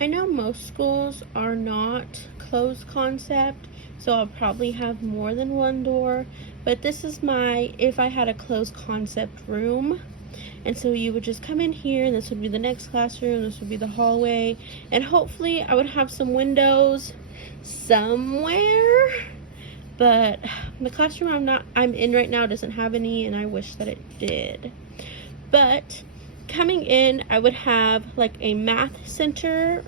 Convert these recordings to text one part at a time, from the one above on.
I know most schools are not closed concept, so I'll probably have more than one door, but this is my, if I had a closed concept room. And so you would just come in here, and this would be the next classroom, this would be the hallway, and hopefully I would have some windows somewhere. But the classroom I'm in right now doesn't have any, and I wish that it did. But coming in, I would have like a math center,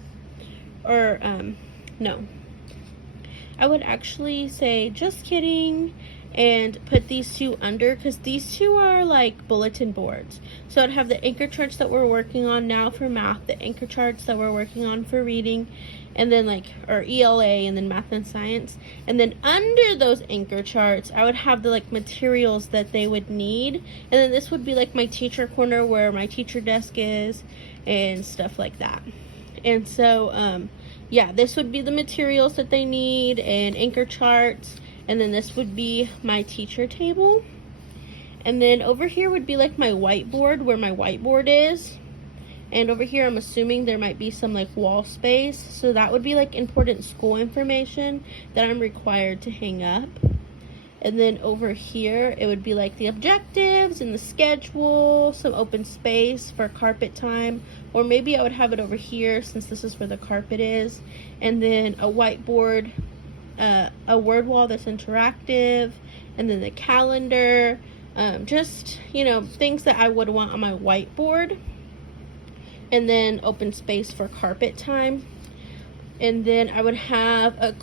or no, I would actually say just kidding and put these two under, because these two are like bulletin boards. So I'd have the anchor charts that we're working on now for math, the anchor charts that we're working on for reading, and then like, or ELA, and then math and science. And then under those anchor charts, I would have the like materials that they would need. And then this would be like my teacher corner where my teacher desk is and stuff like that. And so, yeah, this would be the materials that they need and anchor charts. And then this would be my teacher table. And then over here would be like my whiteboard, where my whiteboard is. And over here, I'm assuming there might be some like wall space. So that would be like important school information that I'm required to hang up. And then over here, it would be like the objectives and the schedule, some open space for carpet time. Or maybe I would have it over here since this is where the carpet is. And then a whiteboard, a word wall that's interactive, and then the calendar, just, you know, things that I would want on my whiteboard. And then open space for carpet time. And then I would have a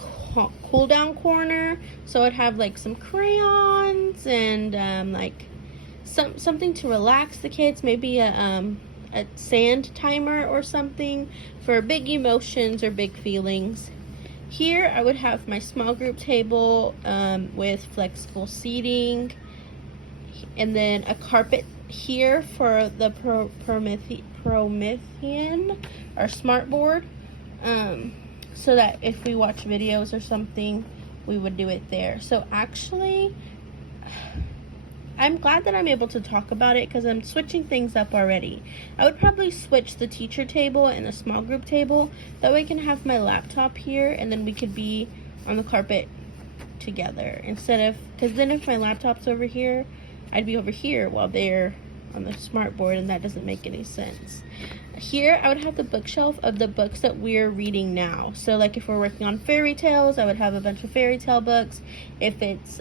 cool down corner, so I'd have like some crayons and like something to relax the kids, maybe a sand timer or something for big emotions or big feelings. Here I would have my small group table with flexible seating, and then a carpet here for the Promethean or smart board, so that if we watch videos or something, we would do it there. So actually, I'm glad that I'm able to talk about it, because I'm switching things up already. I would probably switch the teacher table and the small group table. That way I can have my laptop here, and then we could be on the carpet together. Instead of, because then if my laptop's over here, I'd be over here while they're on the smart board, and that doesn't make any sense. Here I would have the bookshelf of the books that we're reading now. So like if we're working on fairy tales, I would have a bunch of fairy tale books. If it's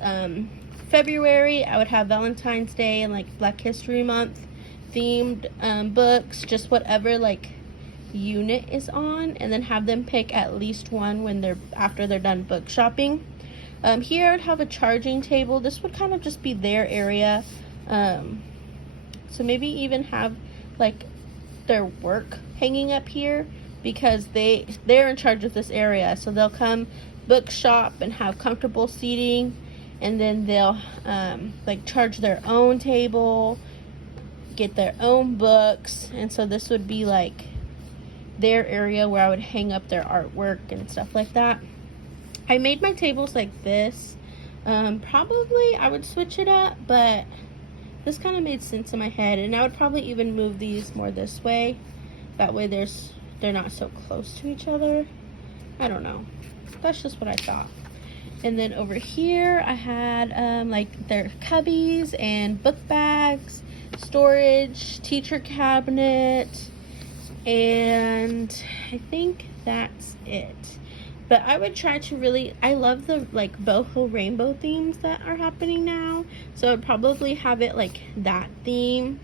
February, I would have Valentine's Day and like Black History Month themed books, just whatever like unit is on, and then have them pick at least one when after they're done book shopping. Here I would have a charging table. This would kind of just be their area. So maybe even have like their work hanging up here, because they're in charge of this area. So they'll come book shop and have comfortable seating, and then they'll like charge their own table, get their own books. And so this would be like their area where I would hang up their artwork and stuff like that. I made my tables like this. Probably I would switch it up, but this kind of made sense in my head, and I would probably even move these more this way. That way they're not so close to each other. I don't know. That's just what I thought. And then over here I had like their cubbies and book bags, storage, teacher cabinet, and I think that's it. But I would try to really, I love the like boho rainbow themes that are happening now. So I'd probably have it like that theme,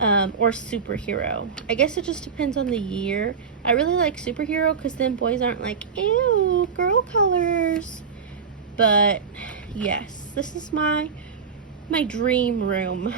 or superhero. I guess it just depends on the year. I really like superhero, because then boys aren't like, ew, girl colors. But yes, this is my dream room.